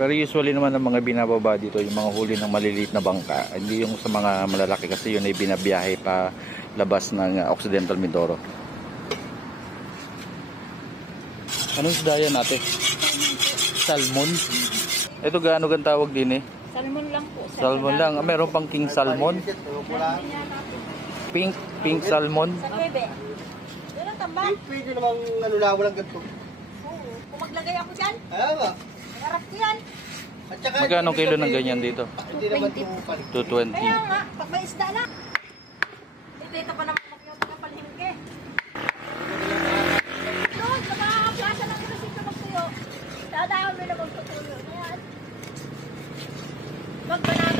Pero usually naman ang mga binababa dito, yung mga huli ng maliliit na bangka, hindi yung sa mga malalaki kasi yun ay binabiyahe pa labas ng Occidental Mindoro. Anong isda yan ate? Salmon? Ito gaano gan tawag din eh? Salmon lang po. Salmon lang. Meron pang king salmon? Pink salmon? Sa bebe. Yan ang tambak. Pwede namang walang ganito. Oo. Kung maglagay ako dyan, Ayaw ba? harap ko yan. At saka, Magkano kilo ng ganyan dito? Hindi naman po palit. 220. Kaya nga, pag may isda na. Dito pa naman yung kapalhingge. Doon, sa mga plaza ng munisipyo magtuyo. Dadaan mo na magtutuyo. Ayan. Magbanata